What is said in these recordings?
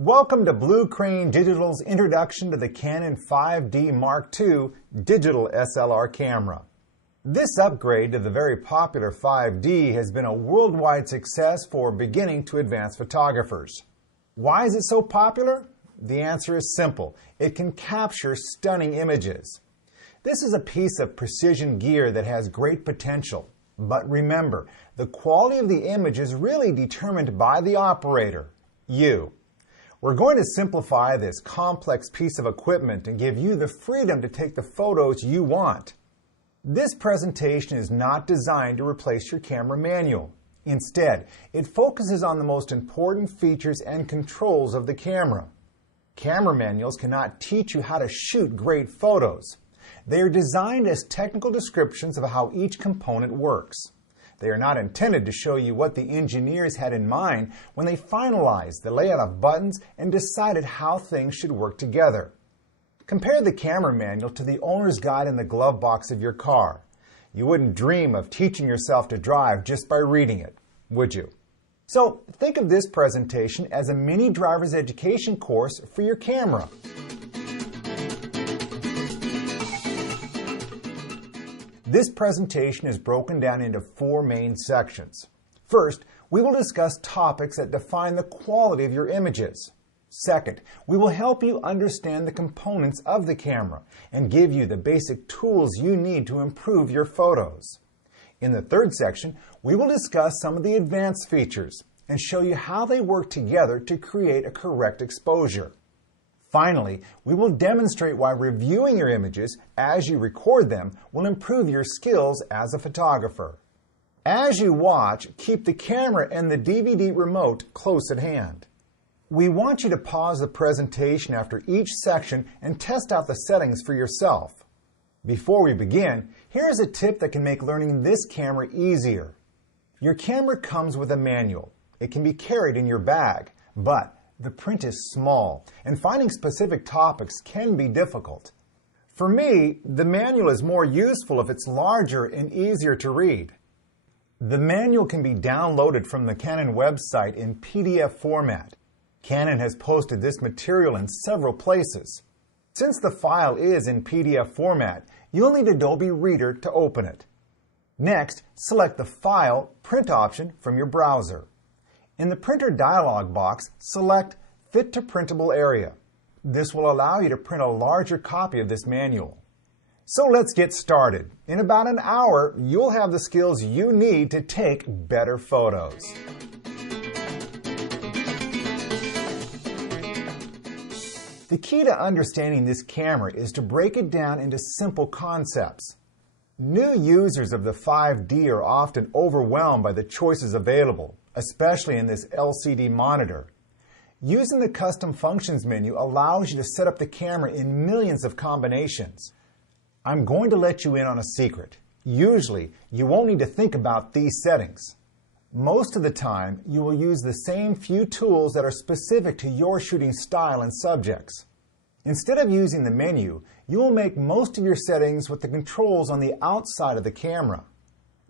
Welcome to Blue Crane Digital's introduction to the Canon 5D Mark II digital SLR camera. This upgrade to the very popular 5D has been a worldwide success for beginning to advanced photographers. Why is it so popular? The answer is simple. It can capture stunning images. This is a piece of precision gear that has great potential. But remember, the quality of the image is really determined by the operator, you. We're going to simplify this complex piece of equipment and give you the freedom to take the photos you want. This presentation is not designed to replace your camera manual. Instead, it focuses on the most important features and controls of the camera. Camera manuals cannot teach you how to shoot great photos. They are designed as technical descriptions of how each component works. They are not intended to show you what the engineers had in mind when they finalized the layout of buttons and decided how things should work together. Compare the camera manual to the owner's guide in the glove box of your car. You wouldn't dream of teaching yourself to drive just by reading it, would you? So think of this presentation as a mini driver's education course for your camera. This presentation is broken down into 4 main sections. First, we will discuss topics that define the quality of your images. Second, we will help you understand the components of the camera and give you the basic tools you need to improve your photos. In the third section, we will discuss some of the advanced features and show you how they work together to create a correct exposure. Finally, we will demonstrate why reviewing your images as you record them will improve your skills as a photographer. As you watch, keep the camera and the DVD remote close at hand. We want you to pause the presentation after each section and test out the settings for yourself. Before we begin, here is a tip that can make learning this camera easier. Your camera comes with a manual. It can be carried in your bag, but the print is small, and finding specific topics can be difficult. For me, the manual is more useful if it's larger and easier to read. The manual can be downloaded from the Canon website in PDF format. Canon has posted this material in several places. Since the file is in PDF format, you'll need Adobe Reader to open it. Next, select the File Print option from your browser. In the printer dialog box, select Fit to Printable area. This will allow you to print a larger copy of this manual. So let's get started. In about an hour, you'll have the skills you need to take better photos. The key to understanding this camera is to break it down into simple concepts. New users of the 5D are often overwhelmed by the choices available, especially in this LCD monitor. Using the Custom Functions menu allows you to set up the camera in millions of combinations. I'm going to let you in on a secret. Usually, you won't need to think about these settings. Most of the time, you will use the same few tools that are specific to your shooting style and subjects. Instead of using the menu, you will make most of your settings with the controls on the outside of the camera.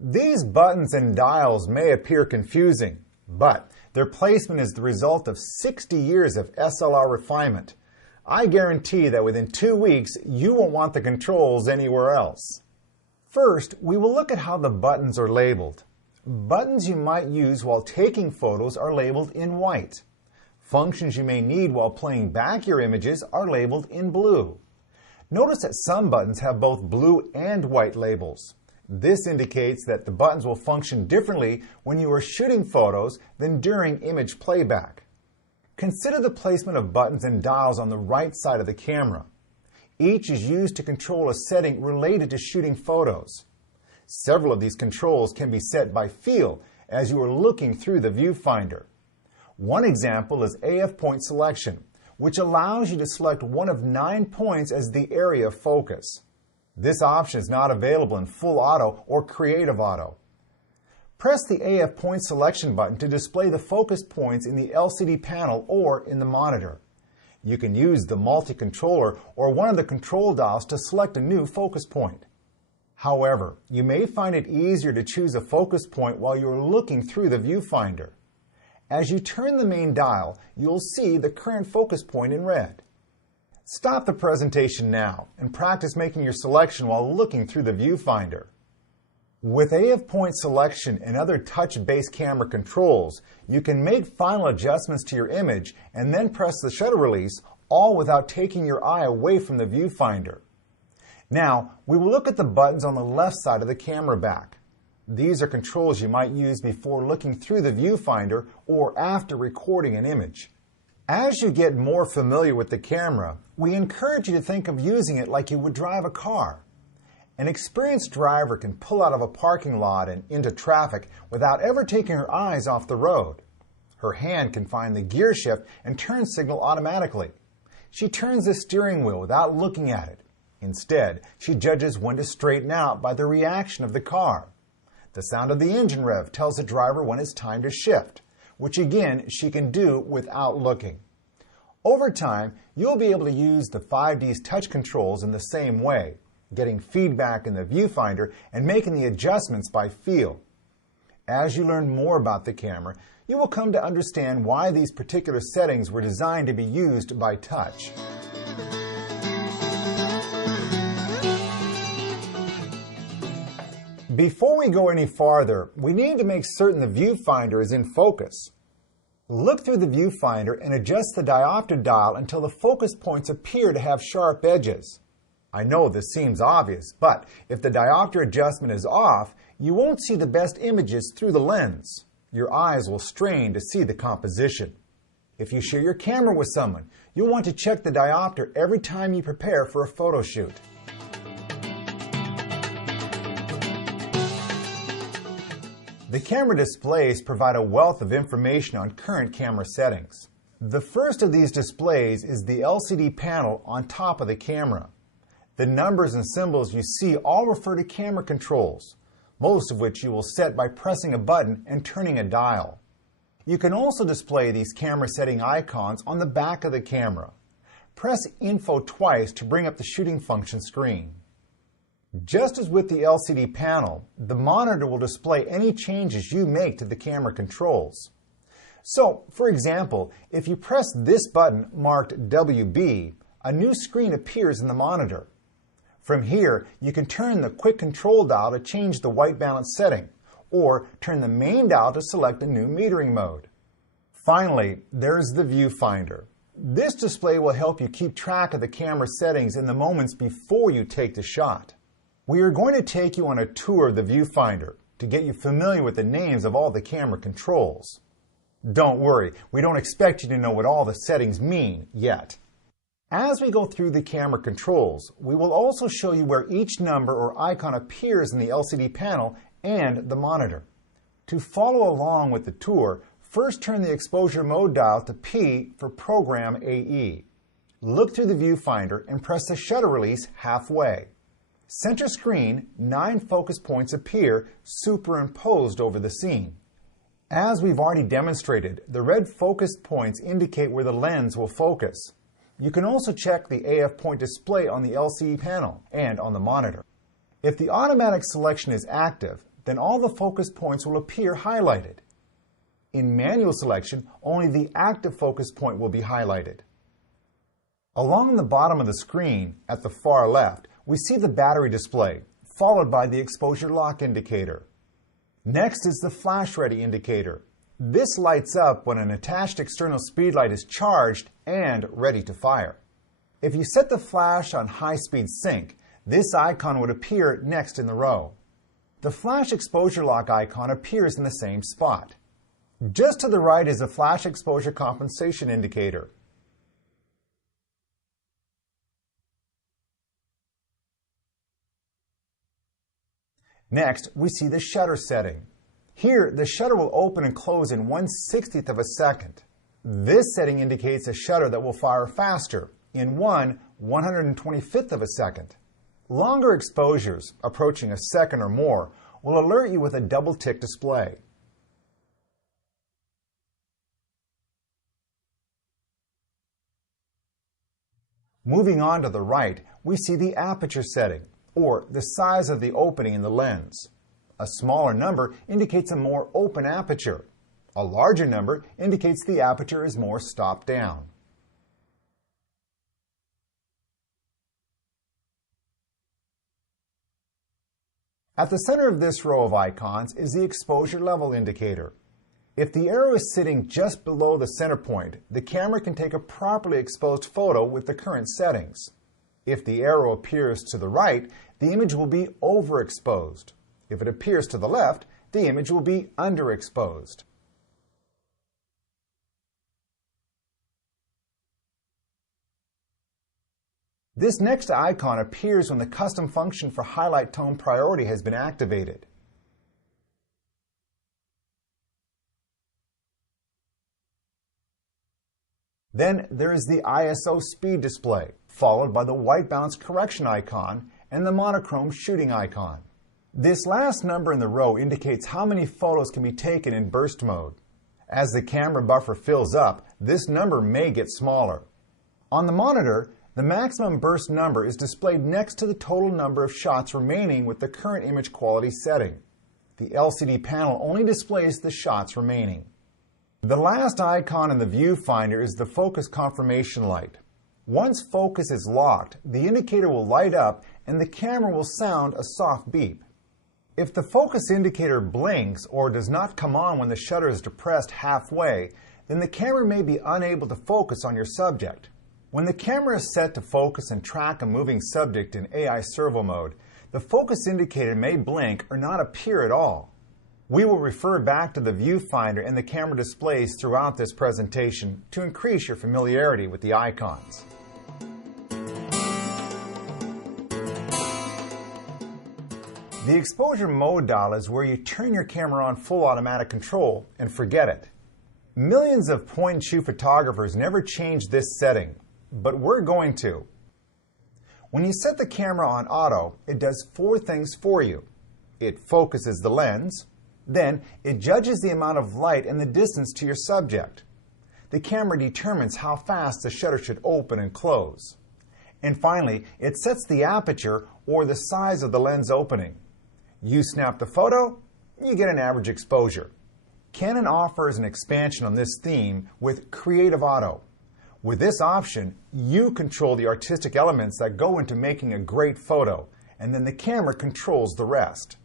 These buttons and dials may appear confusing, but their placement is the result of 60 years of SLR refinement. I guarantee that within 2 weeks, you won't want the controls anywhere else. First, we will look at how the buttons are labeled. Buttons you might use while taking photos are labeled in white. Functions you may need while playing back your images are labeled in blue. Notice that some buttons have both blue and white labels. This indicates that the buttons will function differently when you are shooting photos than during image playback. Consider the placement of buttons and dials on the right side of the camera. Each is used to control a setting related to shooting photos. Several of these controls can be set by feel as you are looking through the viewfinder. One example is AF point selection, which allows you to select one of 9 points as the area of focus. This option is not available in Full Auto or Creative Auto. Press the AF point selection button to display the focus points in the LCD panel or in the monitor. You can use the multi-controller or one of the control dials to select a new focus point. However, you may find it easier to choose a focus point while you are looking through the viewfinder. As you turn the main dial, you'll see the current focus point in red. Stop the presentation now and practice making your selection while looking through the viewfinder. With AF point selection and other touch-based camera controls, you can make final adjustments to your image and then press the shutter release, all without taking your eye away from the viewfinder. Now, we will look at the buttons on the left side of the camera back. These are controls you might use before looking through the viewfinder or after recording an image. As you get more familiar with the camera, we encourage you to think of using it like you would drive a car. An experienced driver can pull out of a parking lot and into traffic without ever taking her eyes off the road. Her hand can find the gear shift and turn signal automatically. She turns the steering wheel without looking at it. Instead, she judges when to straighten out by the reaction of the car. The sound of the engine rev tells the driver when it's time to shift, which again she can do without looking. Over time, you'll be able to use the 5D's touch controls in the same way, getting feedback in the viewfinder and making the adjustments by feel. As you learn more about the camera, you will come to understand why these particular settings were designed to be used by touch. Before we go any farther, we need to make certain the viewfinder is in focus. Look through the viewfinder and adjust the diopter dial until the focus points appear to have sharp edges. I know this seems obvious, but if the diopter adjustment is off, you won't see the best images through the lens. Your eyes will strain to see the composition. If you share your camera with someone, you'll want to check the diopter every time you prepare for a photo shoot. The camera displays provide a wealth of information on current camera settings. The first of these displays is the LCD panel on top of the camera. The numbers and symbols you see all refer to camera controls, most of which you will set by pressing a button and turning a dial. You can also display these camera setting icons on the back of the camera. Press Info twice to bring up the shooting function screen. Just as with the LCD panel, the monitor will display any changes you make to the camera controls. So, for example, if you press this button marked WB, a new screen appears in the monitor. From here, you can turn the quick control dial to change the white balance setting, or turn the main dial to select a new metering mode. Finally, there's the viewfinder. This display will help you keep track of the camera settings in the moments before you take the shot. We are going to take you on a tour of the viewfinder to get you familiar with the names of all the camera controls. Don't worry, we don't expect you to know what all the settings mean yet. As we go through the camera controls, we will also show you where each number or icon appears in the LCD panel and the monitor. To follow along with the tour, first turn the exposure mode dial to P for Program AE. Look through the viewfinder and press the shutter release halfway. Center screen, 9 focus points appear superimposed over the scene. As we've already demonstrated, the red focus points indicate where the lens will focus. You can also check the AF point display on the LCD panel and on the monitor. If the automatic selection is active, then all the focus points will appear highlighted. In manual selection, only the active focus point will be highlighted. Along the bottom of the screen, at the far left, we see the battery display, followed by the exposure lock indicator. Next is the flash ready indicator. This lights up when an attached external speedlight is charged and ready to fire. If you set the flash on high-speed sync, this icon would appear next in the row. The flash exposure lock icon appears in the same spot. Just to the right is the flash exposure compensation indicator. Next, we see the shutter setting. Here, the shutter will open and close in 1/60th of a second. This setting indicates a shutter that will fire faster, in 1/125th of a second. Longer exposures, approaching a second or more, will alert you with a double-tick display. Moving on to the right, we see the aperture setting, or the size of the opening in the lens. A smaller number indicates a more open aperture. A larger number indicates the aperture is more stopped down. At the center of this row of icons is the exposure level indicator. If the arrow is sitting just below the center point, the camera can take a properly exposed photo with the current settings. If the arrow appears to the right, the image will be overexposed. If it appears to the left, the image will be underexposed. This next icon appears when the custom function for highlight tone priority has been activated. Then there is the ISO speed display, followed by the white balance correction icon and the monochrome shooting icon. This last number in the row indicates how many photos can be taken in burst mode. As the camera buffer fills up, this number may get smaller. On the monitor, the maximum burst number is displayed next to the total number of shots remaining with the current image quality setting. The LCD panel only displays the shots remaining. The last icon in the viewfinder is the focus confirmation light. Once focus is locked, the indicator will light up and the camera will sound a soft beep. If the focus indicator blinks or does not come on when the shutter is depressed halfway, then the camera may be unable to focus on your subject. When the camera is set to focus and track a moving subject in AI servo mode, the focus indicator may blink or not appear at all. We will refer back to the viewfinder and the camera displays throughout this presentation to increase your familiarity with the icons. The exposure mode dial is where you turn your camera on full automatic control and forget it. Millions of point-and-shoot photographers never change this setting, but we're going to. When you set the camera on auto, it does 4 things for you. It focuses the lens. Then, it judges the amount of light and the distance to your subject. The camera determines how fast the shutter should open and close. And finally, it sets the aperture or the size of the lens opening. You snap the photo, you get an average exposure. Canon offers an expansion on this theme with Creative Auto. With this option, you control the artistic elements that go into making a great photo, and then the camera controls the rest.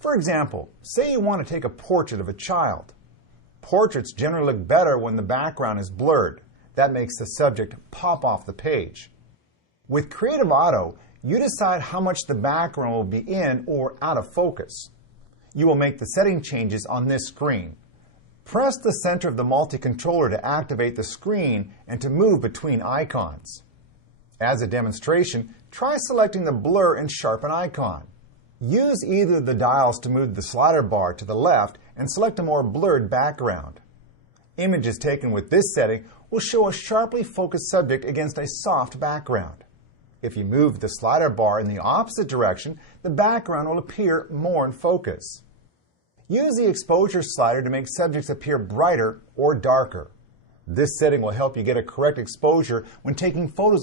For example, say you want to take a portrait of a child. Portraits generally look better when the background is blurred. That makes the subject pop off the page. With Creative Auto, you decide how much the background will be in or out of focus. You will make the setting changes on this screen. Press the center of the multi-controller to activate the screen and to move between icons. As a demonstration, try selecting the blur and sharpen icon. Use either of the dials to move the slider bar to the left and select a more blurred background. Images taken with this setting will show a sharply focused subject against a soft background. If you move the slider bar in the opposite direction, the background will appear more in focus. Use the exposure slider to make subjects appear brighter or darker. This setting will help you get a correct exposure when taking photos of